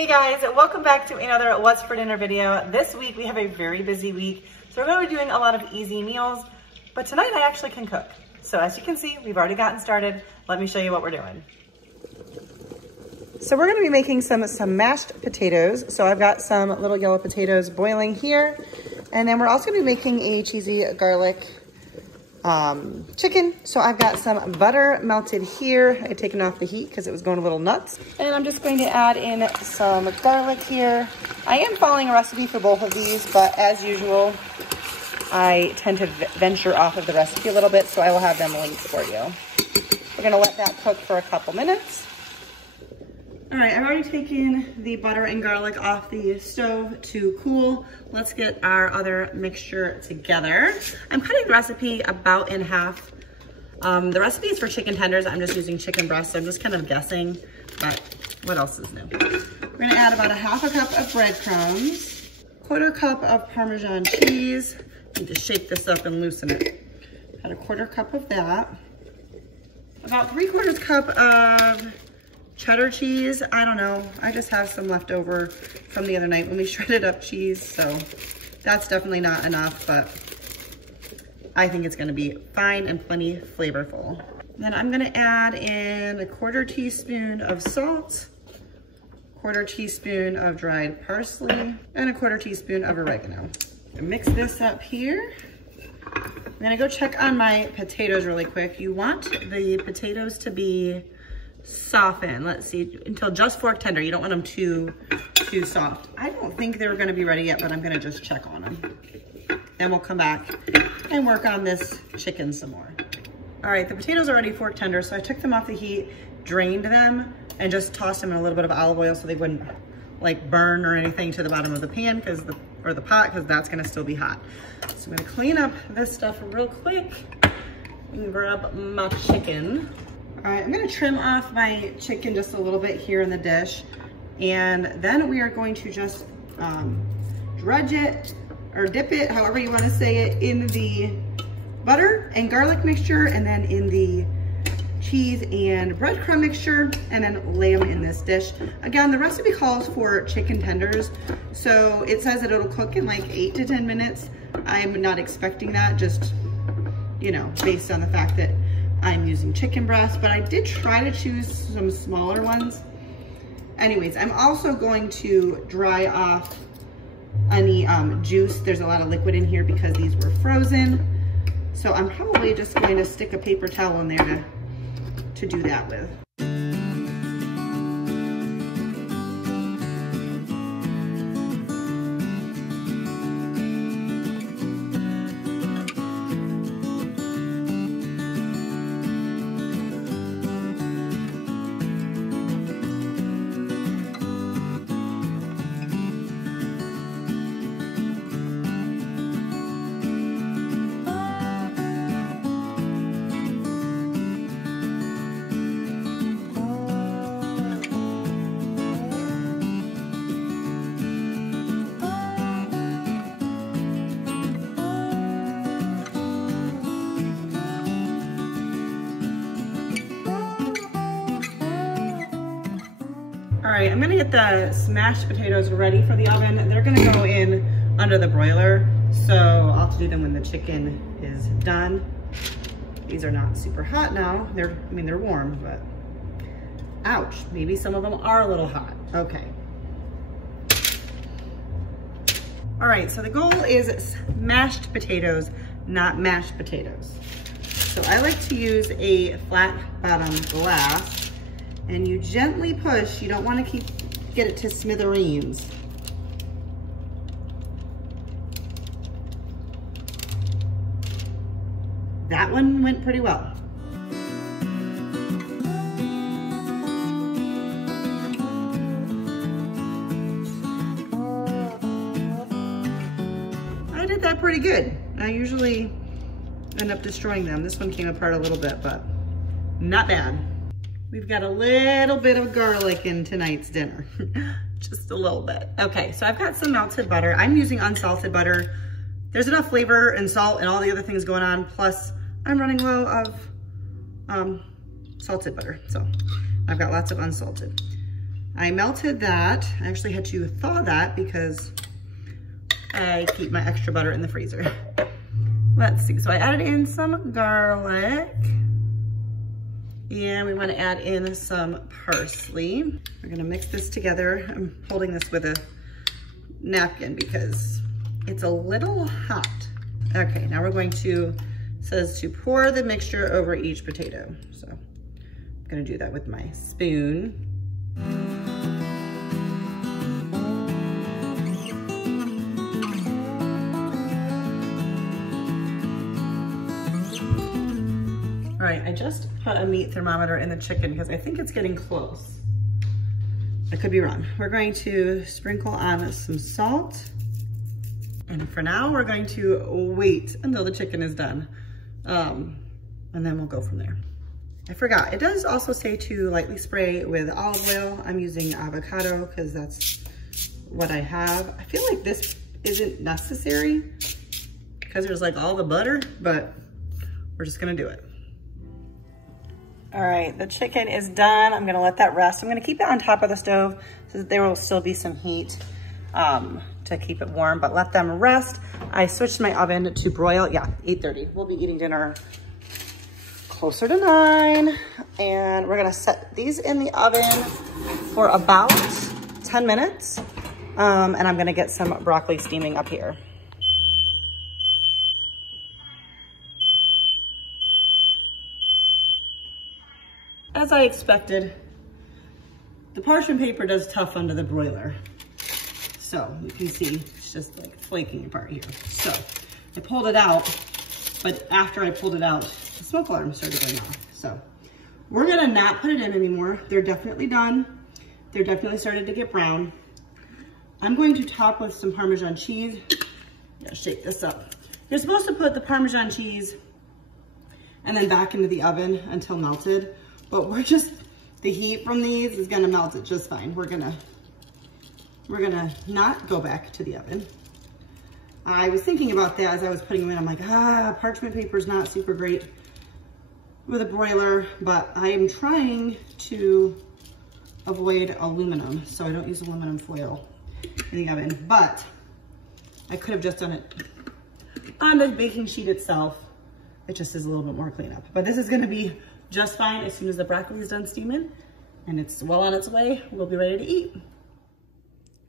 Hey guys, welcome back to another What's for Dinner video. This week we have a very busy week, so we're going to be doing a lot of easy meals, but tonight I actually can cook. So as you can see, we've already gotten started. Let me show you what we're doing. So we're going to be making some mashed potatoes. So I've got some little yellow potatoes boiling here, and then we're also going to be making a cheesy garlic chicken. So I've got some butter melted here. I had taken off the heat because it was going a little nuts. And I'm just going to add in some garlic here. I am following a recipe for both of these, but as usual, I tend to venture off of the recipe a little bit, so I will have them linked for you. We're gonna let that cook for a couple minutes. All right, I've already taken the butter and garlic off the stove to cool. Let's get our other mixture together. I'm cutting the recipe about in half. The recipe is for chicken tenders. I'm just using chicken breast, so I'm just kind of guessing, but what else is new? We're gonna add about a half a cup of breadcrumbs, quarter cup of Parmesan cheese. Need to shake this up and loosen it. Add a quarter cup of that. About 3/4 cup of cheddar cheese. I don't know, I just have some left over from the other night when we shredded up cheese, so that's definitely not enough, but I think it's gonna be fine and plenty flavorful. Then I'm gonna add in a 1/4 teaspoon of salt, 1/4 teaspoon of dried parsley, and a 1/4 teaspoon of oregano. Mix this up here. I'm gonna go check on my potatoes really quick. You want the potatoes to be softened, let's see, until just fork tender. You don't want them too soft. I don't think they're gonna be ready yet, but I'm gonna just check on them. Then we'll come back and work on this chicken some more. All right, the potatoes are already fork tender, so I took them off the heat, drained them, and just tossed them in a little bit of olive oil so they wouldn't like burn or anything to the bottom of the pan or the pot, because that's gonna still be hot. So I'm gonna clean up this stuff real quick and grab my chicken. All right, I'm gonna trim off my chicken just a little bit here in the dish, and then we are going to just dredge it or dip it, however you wanna say it, in the butter and garlic mixture, and then in the cheese and breadcrumb mixture, and then lay them in this dish. Again, the recipe calls for chicken tenders, so it says that it'll cook in like 8 to 10 minutes. I'm not expecting that, just, you know, based on the fact that I'm using chicken breast, but I did try to choose some smaller ones. Anyways, I'm also going to dry off any juice. There's a lot of liquid in here because these were frozen. So I'm probably just going to stick a paper towel in there to do that with. All right, I'm gonna get the smashed potatoes ready for the oven. They're gonna go in under the broiler, so I'll have to do them when the chicken is done. These are not super hot now. I mean, they're warm, but ouch, maybe some of them are a little hot. Okay. All right, so the goal is mashed potatoes, not mashed potatoes. So I like to use a flat bottom glass, and you gently push. You don't want to get it to smithereens. That one went pretty well. I did that pretty good. I usually end up destroying them. This one came apart a little bit, but not bad. We've got a little bit of garlic in tonight's dinner, just a little bit. Okay, so I've got some melted butter. I'm using unsalted butter. There's enough flavor and salt and all the other things going on, plus I'm running low of salted butter, so I've got lots of unsalted. I melted that. I actually had to thaw that because I keep my extra butter in the freezer. Let's see, so I added in some garlic. And we want to add in some parsley. We're gonna mix this together. I'm holding this with a napkin because it's a little hot. Okay, now we're going to, it says to pour the mixture over each potato. So I'm gonna do that with my spoon. All right, I just put a meat thermometer in the chicken because I think it's getting close. I could be wrong. We're going to sprinkle on some salt. And for now, we're going to wait until the chicken is done. And then we'll go from there. I forgot, it does also say to lightly spray with olive oil. I'm using avocado because that's what I have. I feel like this isn't necessary because there's like all the butter, but we're just gonna do it. All right, the chicken is done. I'm gonna let that rest. I'm gonna keep it on top of the stove so that there will still be some heat to keep it warm, but let them rest. I switched my oven to broil, 8:30. We'll be eating dinner closer to 9. And we're gonna set these in the oven for about 10 minutes. And I'm gonna get some broccoli steaming up here. As I expected, the parchment paper does tough under the broiler. So you can see it's just like flaking apart here. So I pulled it out, but after I pulled it out, the smoke alarm started going off. So we're gonna not put it in anymore. They're definitely done. They're definitely started to get brown. I'm going to top with some Parmesan cheese. Gotta shake this up. You're supposed to put the Parmesan cheese and then back into the oven until melted. But the heat from these is gonna melt it just fine. We're gonna not go back to the oven. I was thinking about that as I was putting them in. I'm like, parchment paper is not super great with a broiler, but I am trying to avoid aluminum, so I don't use aluminum foil in the oven. But I could have just done it on the baking sheet itself. It just is a little bit more cleanup. But this is gonna be just fine as soon as the broccoli is done steaming and it's well on its way. We'll be ready to eat.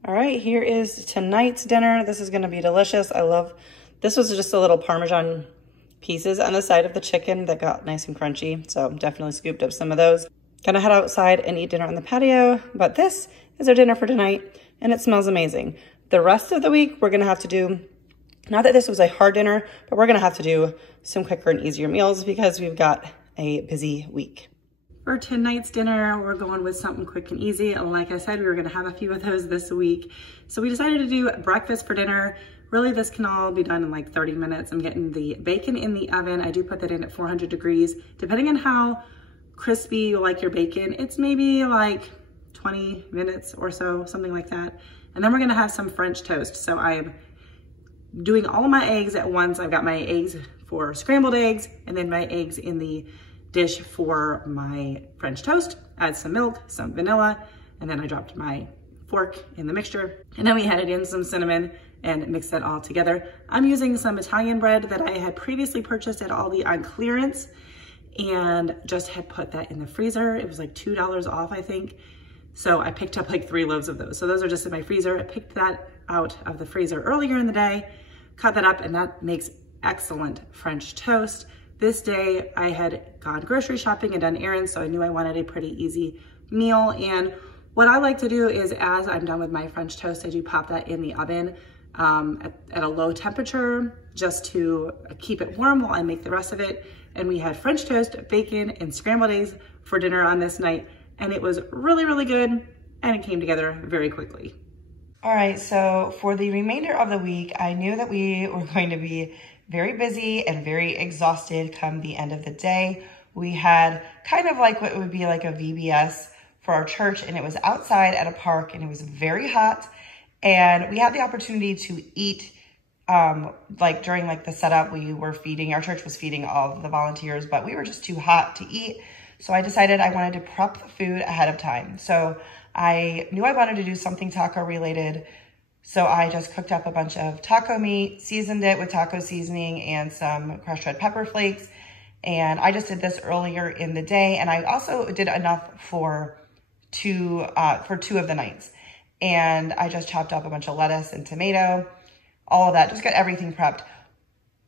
All right, here is tonight's dinner. This is gonna be delicious. This was just a little Parmesan pieces on the side of the chicken that got nice and crunchy. So definitely scooped up some of those. Gonna head outside and eat dinner on the patio, but this is our dinner for tonight and it smells amazing. The rest of the week, we're gonna have to do, not that this was a hard dinner, but we're gonna have to do some quicker and easier meals because we've got a busy week. For tonight's dinner, we're going with something quick and easy. Like I said, we were gonna have a few of those this week. So we decided to do breakfast for dinner. Really, this can all be done in like 30 minutes. I'm getting the bacon in the oven. I do put that in at 400 degrees. Depending on how crispy you like your bacon, it's maybe like 20 minutes or so, something like that. And then we're gonna have some French toast. So I am doing all of my eggs at once. I've got my eggs for scrambled eggs and then my eggs in the dish for my French toast. Add some milk, some vanilla, and then I dropped my fork in the mixture. And then we added in some cinnamon and mixed that all together. I'm using some Italian bread that I had previously purchased at Aldi on clearance and just had put that in the freezer. It was like $2 off, I think. So I picked up like 3 loaves of those. So those are just in my freezer. I picked that out of the freezer earlier in the day, cut that up, and that makes excellent French toast. This day I had gone grocery shopping and done errands, so I knew I wanted a pretty easy meal. And what I like to do is as I'm done with my French toast, I do pop that in the oven at a low temperature just to keep it warm while I make the rest of it. And we had French toast, bacon, and scrambled eggs for dinner on this night. And it was really, really good. And it came together very quickly. All right, so for the remainder of the week, I knew that we were going to be very busy and very exhausted come the end of the day. We had kind of like what would be like a VBS for our church, and it was outside at a park, and it was very hot. And we had the opportunity to eat, like during like the setup, our church was feeding all of the volunteers, but we were just too hot to eat. So I decided I wanted to prep the food ahead of time. So I knew I wanted to do something taco related. So I just cooked up a bunch of taco meat, seasoned it with taco seasoning and some crushed red pepper flakes. And I just did this earlier in the day. And I also did enough for two of the nights. And I just chopped up a bunch of lettuce and tomato, all of that, just got everything prepped.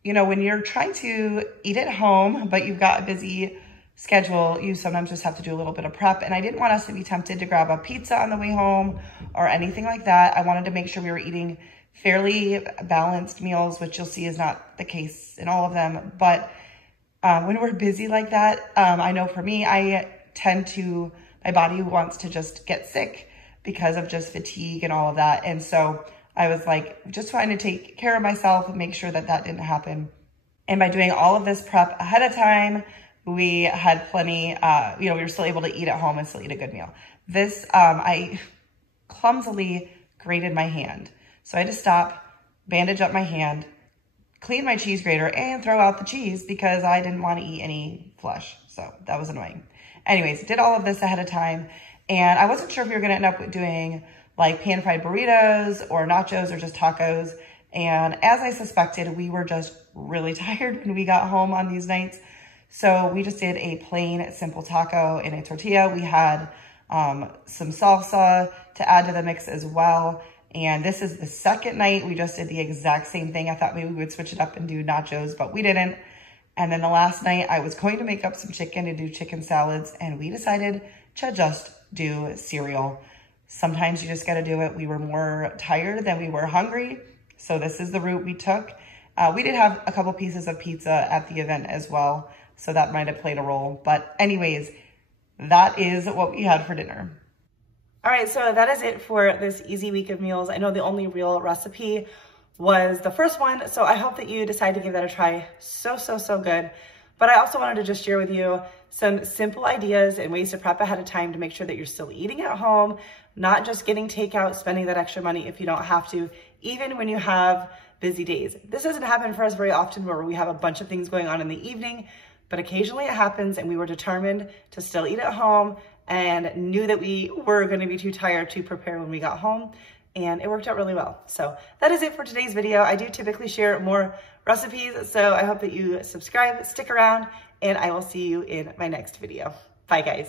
You know, when you're trying to eat at home, but you've got a busy schedule, you sometimes just have to do a little bit of prep. And I didn't want us to be tempted to grab a pizza on the way home or anything like that. I wanted to make sure we were eating fairly balanced meals, which you'll see is not the case in all of them. But when we're busy like that, I know for me, my body wants to just get sick because of just fatigue and all of that. And so I was like, just trying to take care of myself and make sure that that didn't happen. And by doing all of this prep ahead of time, we had plenty, we were still able to eat at home and still eat a good meal. This, I clumsily grated my hand. So I had to stop, bandage up my hand, clean my cheese grater, and throw out the cheese because I didn't want to eat any flesh. So that was annoying. Anyways, did all of this ahead of time. And I wasn't sure if we were going to end up doing like pan-fried burritos or nachos or just tacos. And as I suspected, we were just really tired when we got home on these nights. So we just did a plain, simple taco in a tortilla. We had some salsa to add to the mix as well. And this is the second night. We just did the exact same thing. I thought maybe we would switch it up and do nachos, but we didn't. And then the last night I was going to make up some chicken and do chicken salads, and we decided to just do cereal. Sometimes you just got to do it. We were more tired than we were hungry. So this is the route we took. We did have a couple pieces of pizza at the event as well. So that might have played a role. But anyways, that is what we had for dinner. All right, so that is it for this easy week of meals. I know the only real recipe was the first one. So I hope that you decide to give that a try. So good. But I also wanted to just share with you some simple ideas and ways to prep ahead of time to make sure that you're still eating at home, not just getting takeout, spending that extra money if you don't have to, even when you have busy days. This doesn't happen for us very often where we have a bunch of things going on in the evening, but occasionally it happens, and we were determined to still eat at home and knew that we were going to be too tired to prepare when we got home. And it worked out really well. So that is it for today's video. I do typically share more recipes, so I hope that you subscribe, stick around, and I will see you in my next video. Bye, guys.